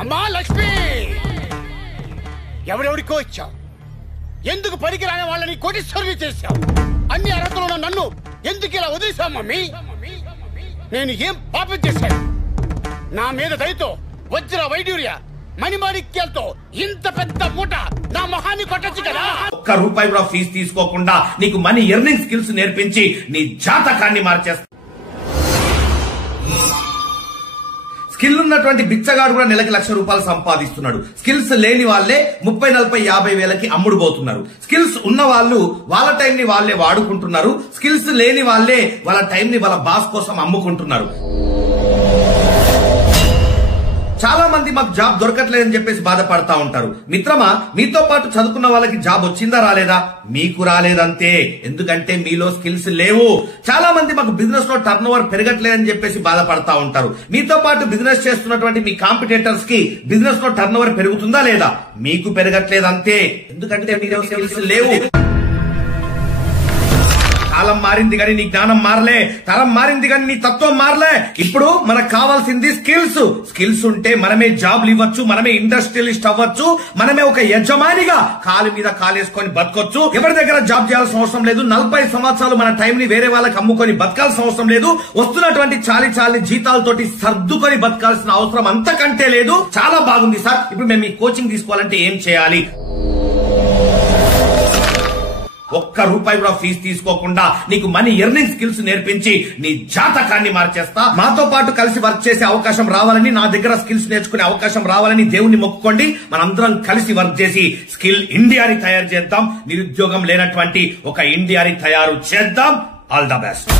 అమ్మా లక్ష్మి, ఎవరెవరికో ఇచ్చావు, ఎందుకు పనికిరాని వాళ్ళని కోటీశ్వరుని చేశావు? అన్ని అర్హతలు నన్ను ఎందుకు ఇలా వదిలేశావు మమ్మీ? నేను ఏం పాపం చేశాను? నా మీద దయతో వజ్ర వైడూర్య మణిమాణిక్యాలతో ఇంత పెద్ద మూట నా మొహాన్ని కొట్టచ్చు కదా. ఒక్క రూపాయి కూడా ఫీజు తీసుకోకుండా నీకు మనీ ఎర్నింగ్ స్కిల్స్ నేర్పించి నీ జాతకాన్ని మార్చేస్తా. స్కిల్ ఉన్నటువంటి బిచ్చగాడు కూడా నెలకి ₹1,00,000 సంపాదిస్తున్నాడు. స్కిల్స్ లేని వాళ్ళే 30, 40, 50 వేలకి అమ్ముడుపోతున్నారు. స్కిల్స్ ఉన్న వాళ్ళు వాళ్ళ టైం ని వాళ్ళే వాడుకుంటున్నారు. స్కిల్స్ లేని వాళ్ళే వాళ్ళ టైం ని వాళ్ళ బాస్ కోసం అమ్ముకుంటున్నారు. చాలా మంది మాకు జాబ్ దొరకట్లేదని చెప్పేసి బాధపడతా ఉంటారు. మిత్రమా, మీతో పాటు చదువుకున్న వాళ్ళకి జాబ్ వచ్చిందా రాలేదా? మీకు రాలేదంతే. ఎందుకంటే మీలో స్కిల్స్ లేవు. చాలా మంది మాకు బిజినెస్ లో టర్న్ ఓవర్ పెరగట్లేదని చెప్పేసి బాధపడతా ఉంటారు. మీతో పాటు బిజినెస్ చేస్తున్నటువంటి మీ కాంపిటేటర్స్ కి బిజినెస్ లో టర్న్ ఓవర్ పెరుగుతుందా లేదా? మీకు పెరగట్లేదంతే. ఎందుకంటే మీలో స్కిల్స్ లేవు. కాలం మారింది కానీ నీ జ్ఞానం మారలే, తరం మారింది కానీ నీ తత్వం మారలే. ఇప్పుడు మనకు కావాల్సింది స్కిల్స్. స్కిల్స్ ఉంటే మనమే జాబ్లు ఇవ్వచ్చు, మనమే ఇండస్ట్రియలిస్ట్ అవ్వచ్చు, మనమే ఒక యజమానిగా కాలు మీద కాలేసుకొని బతకొచ్చు. ఎవరి దగ్గర జాబ్ చేయాల్సిన అవసరం లేదు. 40 సంవత్సరాలు మన టైం ని వేరే వాళ్ళకి అమ్ముకొని బతకాల్సిన అవసరం లేదు. వస్తున్నటువంటి చాలి జీతాలతోటి సర్దుకొని బతకాల్సిన అవసరం అంతకంటే లేదు. చాలా బాగుంది సార్. ఇప్పుడు మేము ఈ కోచింగ్ తీసుకోవాలంటే ఏం చేయాలి? ఒక్క రూపాయి కూడా ఫీజు తీసుకోకుండా నీకు మనీ ఎర్నింగ్ స్కిల్స్ నేర్పించి నీ జాతకాన్ని మార్చేస్తా. మాతో పాటు కలిసి వర్క్ చేసే అవకాశం రావాలని, నా దగ్గర స్కిల్స్ నేర్చుకునే అవకాశం రావాలని దేవుణ్ణి మొక్కుకోండి. మనందరం కలిసి వర్క్ చేసి స్కిల్ ఇండియాని తయారు చేద్దాం. నిరుద్యోగం లేనటువంటి ఒక ఇండియాని తయారు చేద్దాం. All the best.